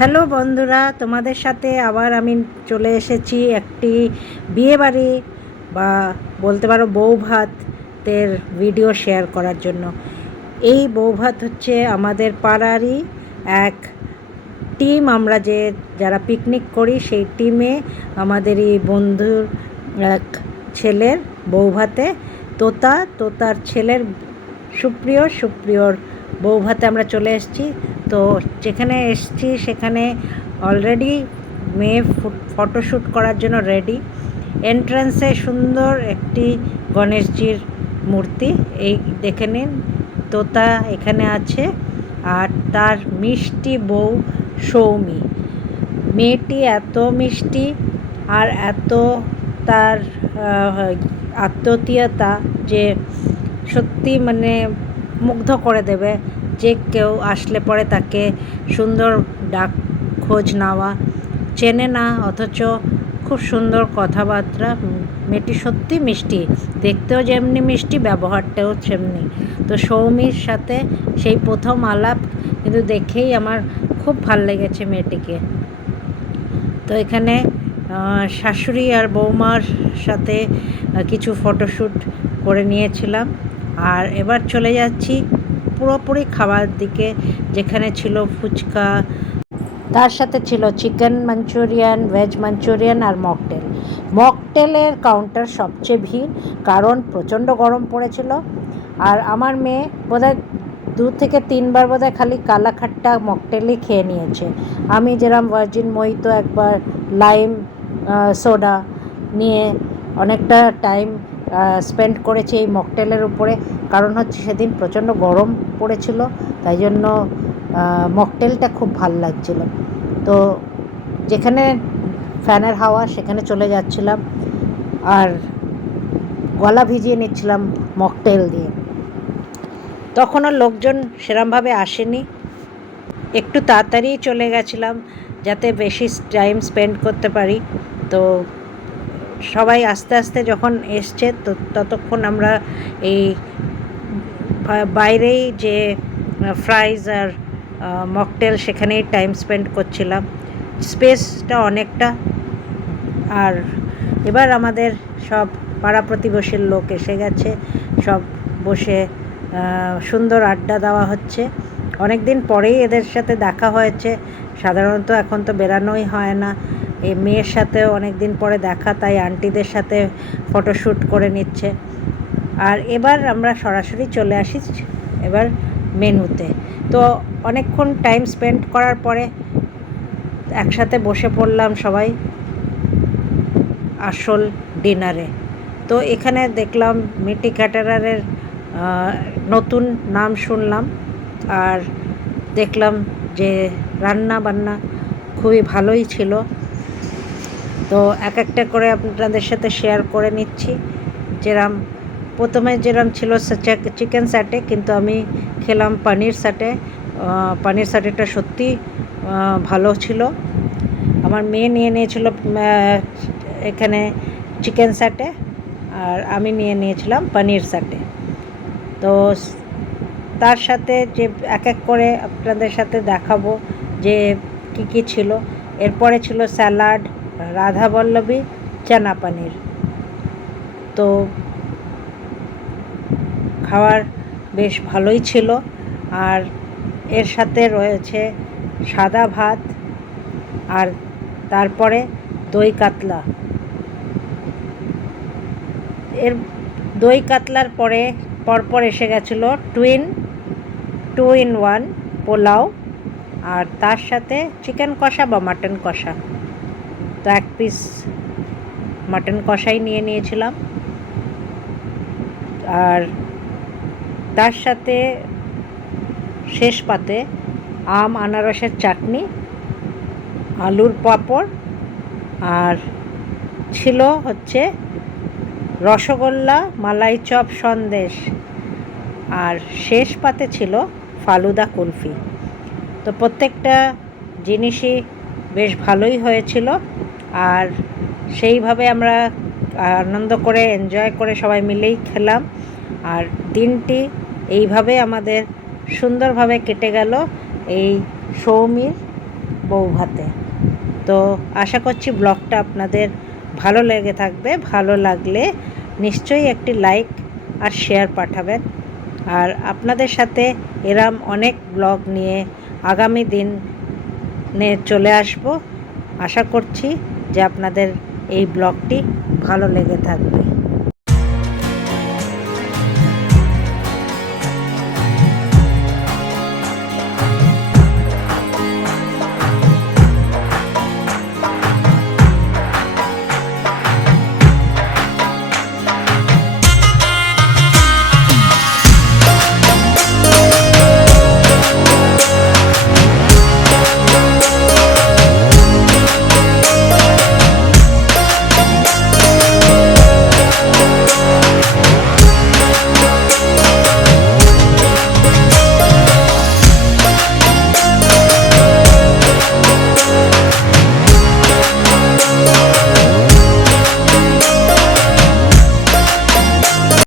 Hello বন্ধুরা, তোমাদের সাথে আবার আমি চলে এসেছি একটি বিয়েবাড়ি বা বলতে পারো বৌভাতের ভিডিও শেয়ার করার জন্য। এই বৌভাত হচ্ছে আমাদের পাড়ারই এক টিম, আমরা যারা পিকনিক করি সেই টিমে আমাদের এই বন্ধুর এক ছেলের বৌভাতে তোতার ছেলের সুপ্রিয়র বৌভাতে আমরা চলে এসেছি। তো যেখানে এসেছি সেখানে অলরেডি মেয়ে ফটোশ্যুট করার জন্য রেডি। এন্ট্রান্সে সুন্দর একটি গণেশজির মূর্তি, এই দেখে নিন। তোতা এখানে আছে আর তার মিষ্টি বউ সৌমি। মেয়েটি এত মিষ্টি আর এত তার আত্মীয়তা যে সত্যি মানে মুগ্ধ করে দেবে। যে কেউ আসলে পরে তাকে সুন্দর ডাক খোঁজ নেওয়া, চেনে না অথচ খুব সুন্দর কথাবার্তা। মেয়েটি সত্যি মিষ্টি, দেখতেও যেমনি মিষ্টি, ব্যবহারটাও সেমনি। তো সৌমির সাথে সেই প্রথম আলাপ, কিন্তু দেখেই আমার খুব ভাল লেগেছে মেয়েটিকে। তো এখানে শাশুড়ি আর বৌমার সাথে কিছু ফটোশ্যুট করে নিয়েছিলাম। আর এবার চলে যাচ্ছি পুরোপুরি খাবার দিকে, যেখানে ছিল ফুচকা, তার সাথে ছিল চিকেন মাঞ্চুরিয়ান, ভেজ মাঞ্চুরিয়ান আর মকটেল। মকটেলের কাউন্টার সবচেয়ে ভিড়, কারণ প্রচণ্ড গরম পড়েছিল। আর আমার মেয়ে বোধহয় 2 থেকে 3 বার বোধহয় খালি কালাখাট্টা মকটেলই খেয়ে নিয়েছে। আমি যেরকম ভার্জিন মোহিতো, একবার লাইম সোডা নিয়ে অনেকটা টাইম স্পেন্ড করেছি এই মকটেলের উপরে, কারণ হচ্ছে সেদিন প্রচণ্ড গরম পড়েছিল, তাই জন্য মকটেলটা খুব ভাল লাগছিল। তো যেখানে ফ্যানের হাওয়া সেখানে চলে যাচ্ছিলাম আর গলা ভিজিয়ে নিচ্ছিলাম মকটেল দিয়ে। তখনও লোকজন সেরমভাবে আসেনি, একটু তাড়াতাড়ি চলে গেছিলাম যাতে বেশি টাইম স্পেন্ড করতে পারি। তো সবাই আস্তে আস্তে যখন এসছে তো ততক্ষণ আমরা এই বাইরেই যে ফ্রাইজ আর মকটেল সেখানেই টাইম স্পেন্ড করছিলাম। স্পেসটা অনেকটা। আর এবার আমাদের সব পাড়া প্রতিবেশীর লোক এসে গেছে, সব বসে সুন্দর আড্ডা দেওয়া হচ্ছে। অনেক দিন পরেই এদের সাথে দেখা হয়েছে, সাধারণত এখন তো বেরানোই হয় না। এই মেয়ের সাথেও অনেক দিন পরে দেখা, তাই আন্টিদের সাথে ফটোশ্যুট করে নিচ্ছে। আর এবার আমরা সরাসরি চলে আসি এবার মেনুতে। তো অনেকক্ষণ টাইম স্পেন্ড করার পরে একসাথে বসে পড়লাম সবাই আসল ডিনারে। তো এখানে দেখলাম মিটি ক্যাটারারের নতুন নাম শুনলাম, আর দেখলাম যে রান্না বান্না খুবই ভালোই ছিল। তো এক একটা করে আপনাদের সাথে শেয়ার করে নিচ্ছি। প্রথমে যেরম ছিল চিকেন স্যাটে, কিন্তু আমি খেলাম পনির স্যাটে। পনির স্যাটেটা সত্যি ভালো ছিল। আমার মেয়ে নিয়ে নিয়েছিল এখানে চিকেন স্যাটে, আর আমি নিয়ে নিয়েছিলাম পনির স্যাটে। তো তার সাথে যে এক এক করে আপনাদের সাথে দেখাবো যে কী কী ছিল। এরপরে ছিল স্যালাড, রাধাবল্লভী, চানা পনির। তো খাবার বেশ ভালোই ছিল। আর এর সাথে রয়েছে সাদা ভাত, আর তারপরে দই কাতলা। এর দই কাতলার পরপর এসে গেছিলো টু ইন ওয়ান পোলাও, আর তার সাথে চিকেন কষা বা মাটন কষা। তো 1 পিস মাটন কষাই নিয়ে নিয়েছিলাম। আর তার সাথে শেষ পাতে আম আনারসের চাটনি, আলুর পাঁপড়, আর ছিল হচ্ছে রসগোল্লা, মালাই চপ, সন্দেশ, আর শেষ পাতে ছিল ফালুদা কুলফি। তো প্রত্যেকটা জিনিসই বেশ ভালোই হয়েছিল। আর সেইভাবে আমরা আনন্দ করে এনজয় করে সবাই মিলেই খেলাম। আর দিনটি এইভাবে আমাদের সুন্দরভাবে কেটে গেল এই সৌমির বউ ভাতে। তো আশা করছি ব্লগটা আপনাদের ভালো লেগে থাকবে। ভালো লাগলে নিশ্চয়ই একটি লাইক আর শেয়ার পাঠাবেন। আর আপনাদের সাথে এরম অনেক ব্লগ নিয়ে আগামী দিনে চলে আসব। আশা করছি যে আপনাদের এই ব্লগটি ভালো লেগে থাকবে।